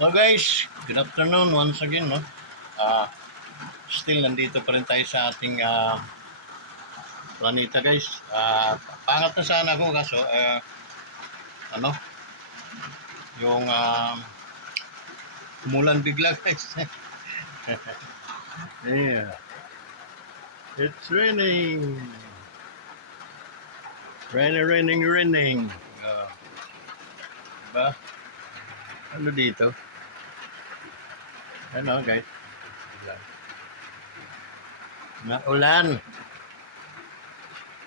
So guys, good afternoon once again, no? Ah, Still nandito pa rin tayo sa ating planeta, guys. Pangat na sana ako kaso ano, yung umulan bigla, guys. Yeah. It's raining. Raining. Uh, diba? Ano dito? Ano, guys? Ulan.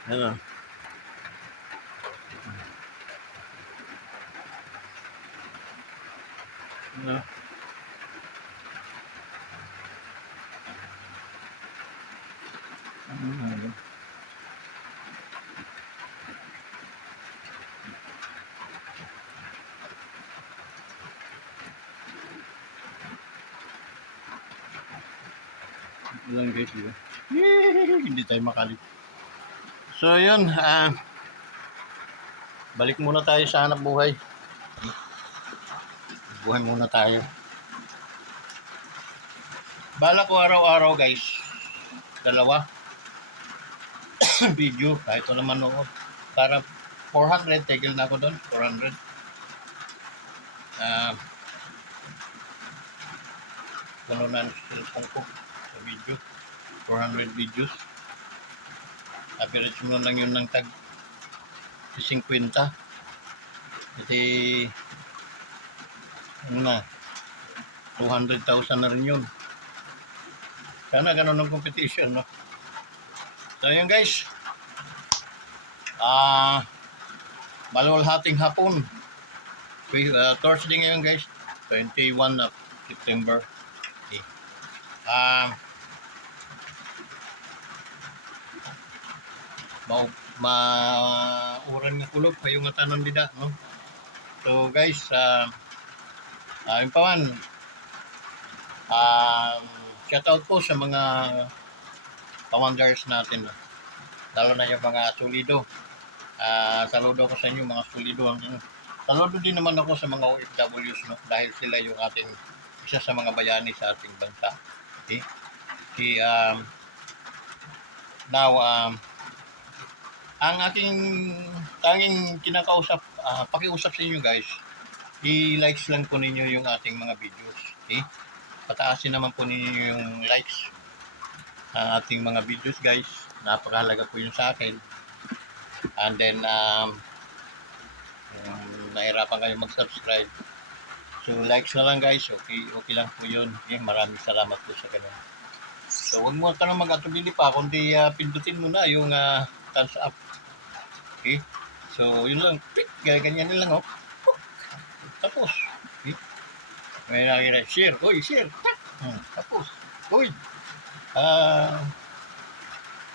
Ano? Ano? Ano? Lang guys, diba? Hindi tayo makali. So yun, balik muna tayo sa hanap buhay. Buhay muna tayo. Bala ko araw-araw guys, dalawa video kahit wala manood. Para 400, tigil na ako doon, 400. Ano na ang cellphone ko sa video, 400 videos. Average mo lang yun ng tag 50. Kasi ano na, 200,000 na rin yun. Sana ganun ang competition, no? So yun guys, malwalhating hapon. Thursday ngayon guys, 21 of September. Okay. Mauran nga kulog kayo nga tanon dida, no? So guys, yung paman, shout out po sa mga commanders natin, no? Lalo na yung mga solido. Saludo ko sa inyo mga solido. Saludo din naman ako sa mga OFWs, no? Dahil sila yung ating isa sa mga bayani sa ating bansa. Okay? Now, ang aking tanging kinakausap, pakiusap sa inyo guys, i-likes lang po ninyo yung ating mga videos. Okay? Pataasin naman po ninyo yung likes ang ating mga videos guys. Napakahalaga po yun sa akin. And then, nahirapan kayo mag-subscribe. So, likes na lang guys. Okay lang po yun. Okay, maraming salamat po sa ganun. So, huwag mo ka na mag-atubili pa, kundi pindutin mo na yung thumbs up. Okay? So, yun lang. Ganyan lang, oh. Tapos. Okay? May nakikita, share. Uy, share. Tapos. Uy.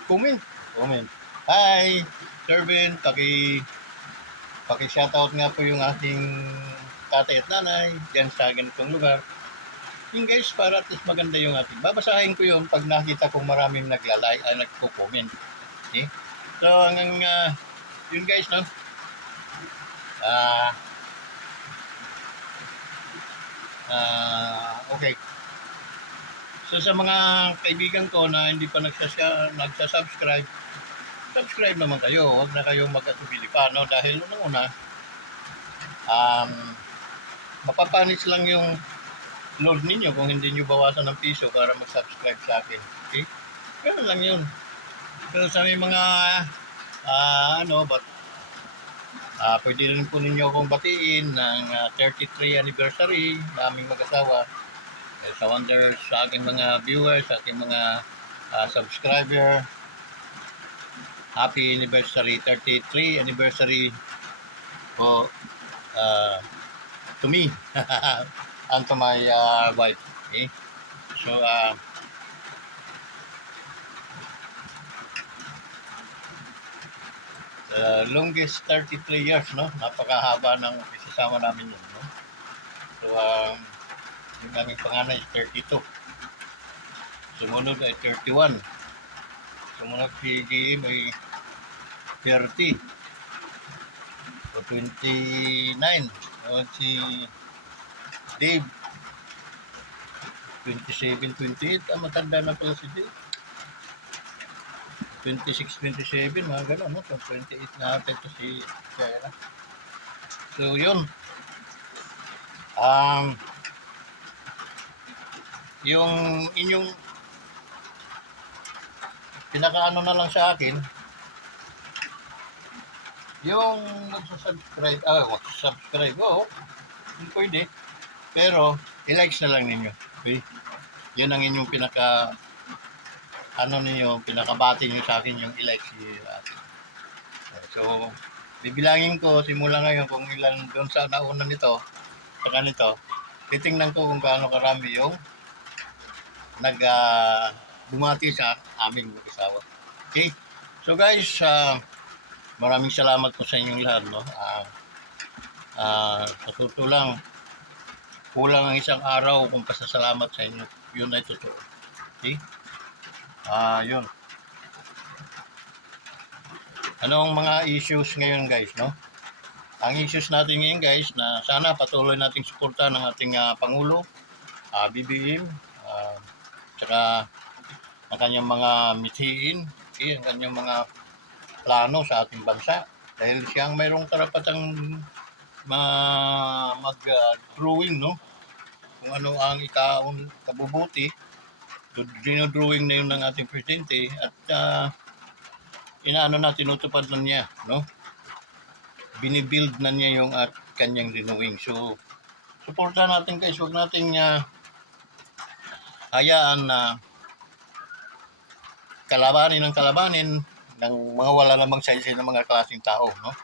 Comment. Hi, Servant. Paki-shoutout nga po yung ating tatay at nanay dyan sa ganitong lugar. Yung guys, para at least maganda yung ating. Babasahin ko yun pag nakita kong maraming nagko-comment. Okay? So, hanggang yun guys, no? Okay. So, sa mga kaibigan ko na hindi pa nagsasubscribe, subscribe naman kayo. Huwag na kayo mag-atubili pa, no? Dahil unang-una, mapapanis lang yung load ninyo kung hindi nyo bawasan ng piso para mag-subscribe sa akin. Okay? Ganun lang yun. So, sa may mga pwede rin po ninyo akong batiin ng 33 anniversary na aming mag-asawa. Sa wonders sa aking mga viewers, sa aking mga subscriber. Happy anniversary, 33 anniversary po to me and to my wife. Okay? So, longest 33 years, no? Napakahaba ng isasama namin yun, no? So, yung aming panganay is 32. Sumunod ay 31. Sumunod si GM ay 30 o 29. O si Dave 27, 28. Matanda na pala si Jay. 26, 27, mga gano'n, no? So, 28 na ata ito si Jaira. So, yun. Yung inyong pinakaano na lang sa akin, yung magsasubscribe, oo, pwede. Pero, i-likes na lang ninyo. Okay? Yan ang inyong pinakabati nyo sa akin yung i-like si So, bibilangin ko simula ngayon kung ilan doon sa nauna nito, sa ganito, titingnan ko kung gaano karami yung bumati sa aming mag-asawa. Okay? So guys, maraming salamat po sa inyong lahat. No? Sa totoo lang, kulang ang isang araw kung pasasalamat sa inyo. Yun ay totoo. Okay? Yun. Anong mga issues ngayon guys, no? Ang issues natin ngayon guys, na sana patuloy nating suporta ng ating Pangulo, BBM, tsaka ang kanyang mga mithiin, ang kanyang mga plano sa ating bansa. Dahil siyang mayroong karapatang mag-drawing, no? Kung ano ang kabubuti, dinodrawing na yun ng ating presidente at tinutupad na niya, no? Binibuild na niya yung kanyang renewing. So, suportahan natin guys, huwag natin hayaan na kalabanin ng mga wala namang saysay ng mga klaseng tao, no?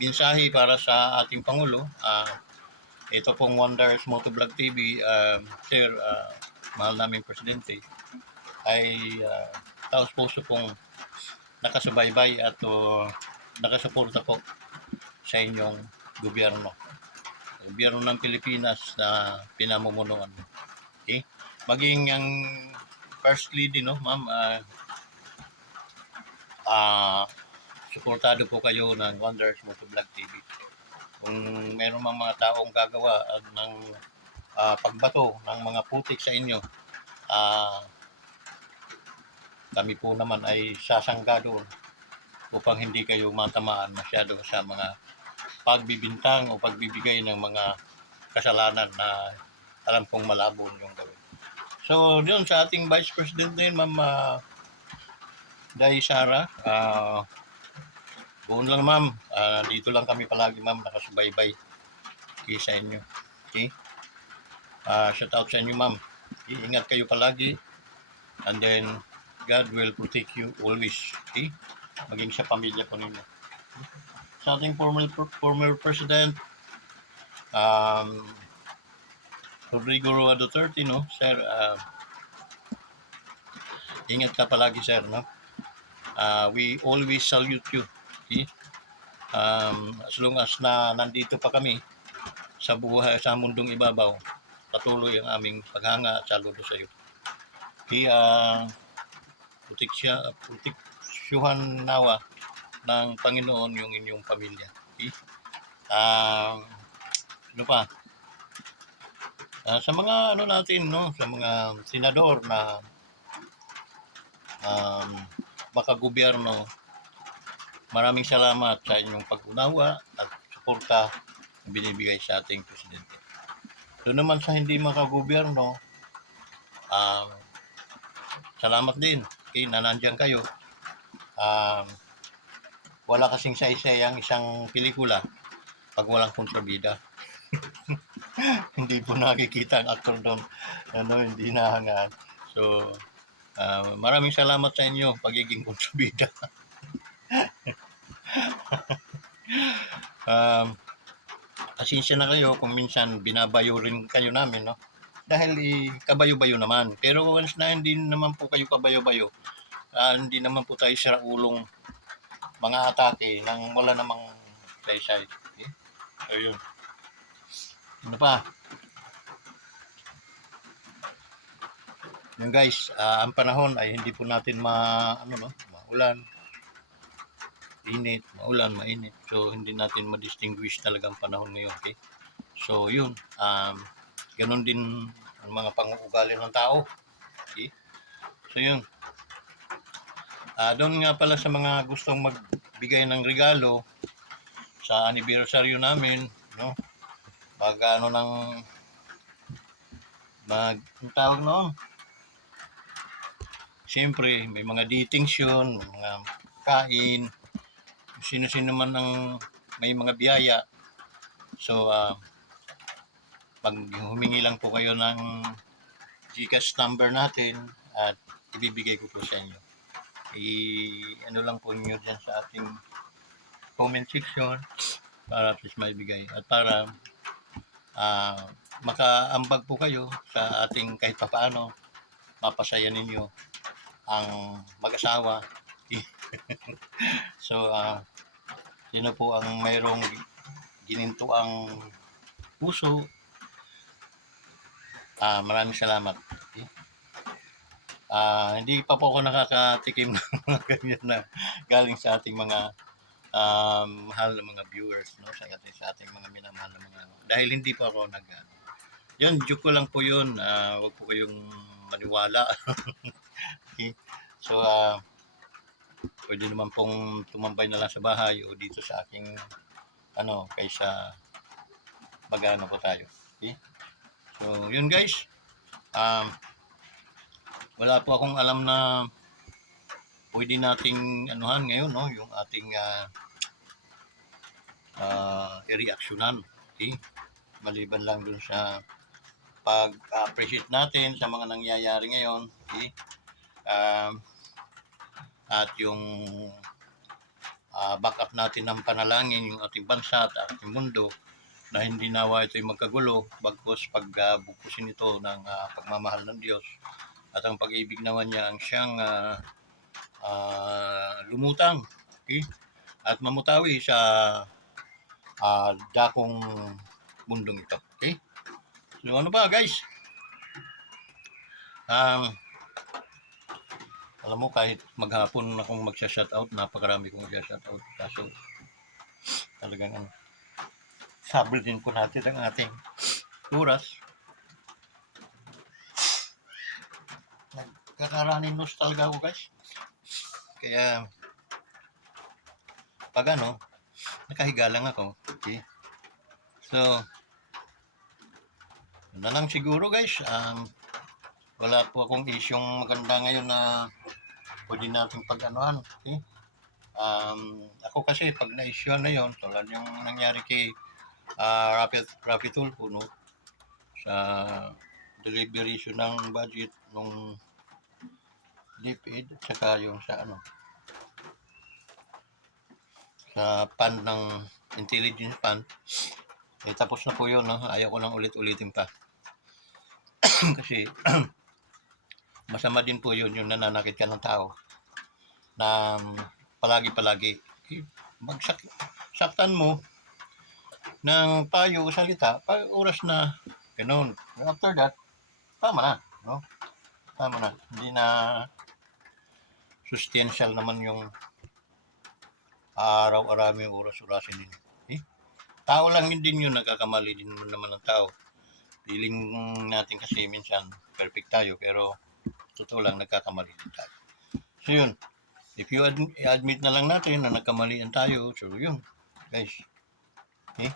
Mensahe para sa ating Pangulo, ito pong Wonders Motovlog TV, Sir, mahal naming Presidente, ay taos puso pong nakasubaybay at nakasuporta po sa inyong gobyerno ng Pilipinas na pinamumunuan. Okay? Maging ang First Lady, no, ma'am, suportado po kayo ng Wonders Motovlog TV. Kung meron mga taong gagawa ng pagbato ng mga putik sa inyo, kami po naman ay sasangga doon upang hindi kayo matamaan masyado sa mga pagbibintang o pagbibigay ng mga kasalanan na alam kong malabo yung gawin. So, yun sa ating Vice President na yun, Ma'am Day Sara, buon lang ma'am, dito lang kami palagi ma'am, nakasubaybay sa inyo. Okay? Shout out sa inyo ma'am. Ingat kayo palagi and then God will protect you always. Okay? Maging sa pamilya po ninyo. Sa ating former President, Rodrigo Roa Duterte, no? Sir, ingat ka palagi sir, no? We always salute you. Okay? As long as na nandito pa kami sa buhay, sa mundong ibabaw, patuloy ang aming paghanga at saludo sa iyo. Okay, proteksyohan nawa ng Panginoon yung inyong pamilya. Okay? Ano pa? Sa mga natin, no, sa mga senador na makagobyerno, maraming salamat sa inyong pag-unawa at suporta na binibigay sa ating presidente. Doon naman sa hindi makagobyerno, salamat din na nandiyan kayo. Wala kasing saysay ang isang pelikula pag walang kontrabida. Hindi po nakikita ang aktor doon, hindi nahangaan. So, maraming salamat sa inyo pagiging kontrabida. Pasensya na kayo kung minsan binabayo rin kayo namin, no? Dahil kabayo-bayo naman. Pero once na hindi naman po kayo kabayo-bayo, hindi naman po tayo siraulong mga atake nang wala namang saysay. Okay? So yun. Ano pa? Yung guys, ang panahon ay hindi po natin maulan, init, maulan, mainit. So hindi natin ma-distinguish talaga ang panahon ngayon, okay? So yun, ganun din ang mga pang-uugali ng tao. Okay? So yun, doon nga pala sa mga gustong magbigay ng regalo sa anniversary namin, no? Pag ano ng ang tawag noon, siyempre may mga datings yun, may mga kain, sino-sino man ang may mga biyaya. So, pag humingi lang po kayo ng GCash number natin at ibibigay ko po sa inyo. Ano lang po niyo dyan sa ating comment section para please maibigay at para makaambag po kayo sa ating kahit papaano mapasaya ninyo ang mag-asawa. So, sino po ang mayroong gininto ang puso, maraming salamat. Okay? Hindi pa po ako nakakatikim ng mga ganyan na galing sa ating mga mahal na mga viewers, no? Sa ating mga minamahal na mga dahil hindi po ako yun, joke ko lang po yun. Wag po kayong maniwala. Okay? So, pwede naman pong tumambay na lang sa bahay o dito sa aking kaysa mag-ano po tayo. Okay? So, yun guys. Wala po akong alam na pwede nating anuhan ngayon, no? Yung ating i-reactionan. Okay? Maliban lang dun sa pag-appreciate natin sa mga nangyayari ngayon. Okay? At yung backup natin ng panalangin yung ating bansa at ating mundo na hindi nawa ito'y magkagulo bagkus pagbukusin ito ng pagmamahal ng Diyos at ang pag-ibig naman niya ang siyang lumutang, okay? At mamutawi sa dakong mundong ito. Okay? So ano ba guys? Alam mo, kahit maghapon akong magsha-shoutout, napakarami kong magsha-shoutout. Kaso, talagang sabol din po natin ang ating oras. Nagkakaraning nostalgia ako guys. Kaya, pag nakahiga lang ako. Okay? So, yun na lang siguro guys. Wala po akong isyong maganda ngayon na pwede natin pag-anuhan. Okay? Ako kasi pag na-issue na yon, tulad yung nangyari kay Rafi Tulfo, no? Sa deliberation ng budget nung DepEd at saka yung sa sa fund ng intelligence fund, tapos na po yun, no? Ayaw ko nang ulit-ulitin pa. Kasi masama din po yun yung nananakit ka ng tao na palagi-palagi magsaktan mo ng payo o salita pag oras na ganun. After that, tama na, no? Tama na. Hindi na substantial naman yung araw-araw yung oras-orasin din. Okay? Tao lang din yun, nagkakamali din naman ng tao. Feeling natin kasi minsan perfect tayo pero totoo lang nagkakamali din tayo. So yun, if you admit na lang natin na nagkamalian tayo, so yun, guys. Okay?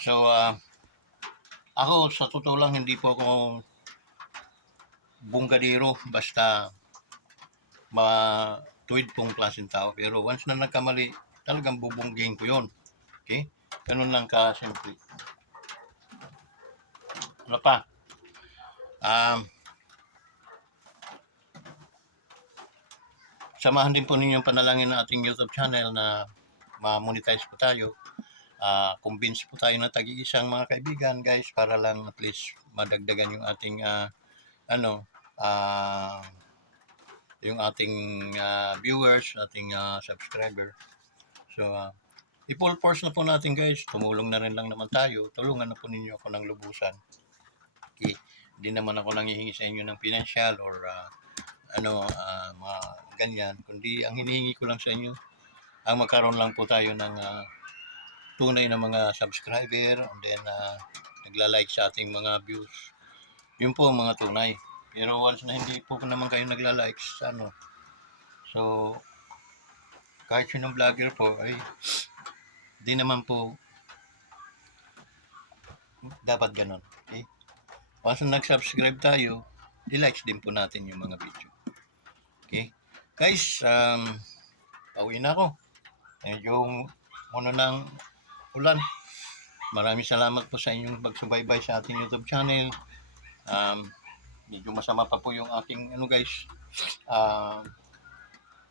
So, ako sa totoo lang hindi po ako bunggadero basta matuwid pong klaseng tao. Pero once na nagkamali, talagang bubungging ko yun. Okay? Ganun lang ka simple. Ano pa? Samahan din po ninyong panalangin ng ating YouTube channel na ma-monetize po tayo. Convince po tayo na tag-iisang mga kaibigan guys para lang at least madagdagan yung ating yung ating viewers, ating subscriber. So, i-full force na po natin guys. Tumulong na rin lang naman tayo. Tulungan na po ninyo ako ng lubusan. Okay. Hindi naman ako nanghihingi sa inyo ng financial or mga ganyan. Kundi ang hinihingi ko lang sa inyo, ang magkaroon lang po tayo ng tunay na mga subscriber and then nagla-like sa ating mga views. Yun po ang mga tunay. Pero once na hindi po naman kayo nagla-like sa ano, so kahit sinong vlogger po ay di naman po dapat ganon. Okay? Once na nag-subscribe tayo, i-likes din po natin yung mga video. Okay? Guys, pauwi na ako. Medyo muna ng ulan. Maraming salamat po sa inyong pagsubaybay sa ating YouTube channel. Medyo masama pa po yung aking guys,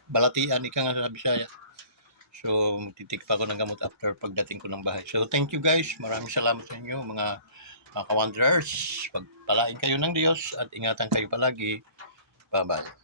balatian ika nga sa Bisaya. So, titik pa ako ng gamot after pagdating ko ng bahay. So, thank you guys. Maraming salamat sa inyo, mga ka-wanderers. Pagpalain kayo ng Diyos at ingatan kayo palagi. Bye-bye.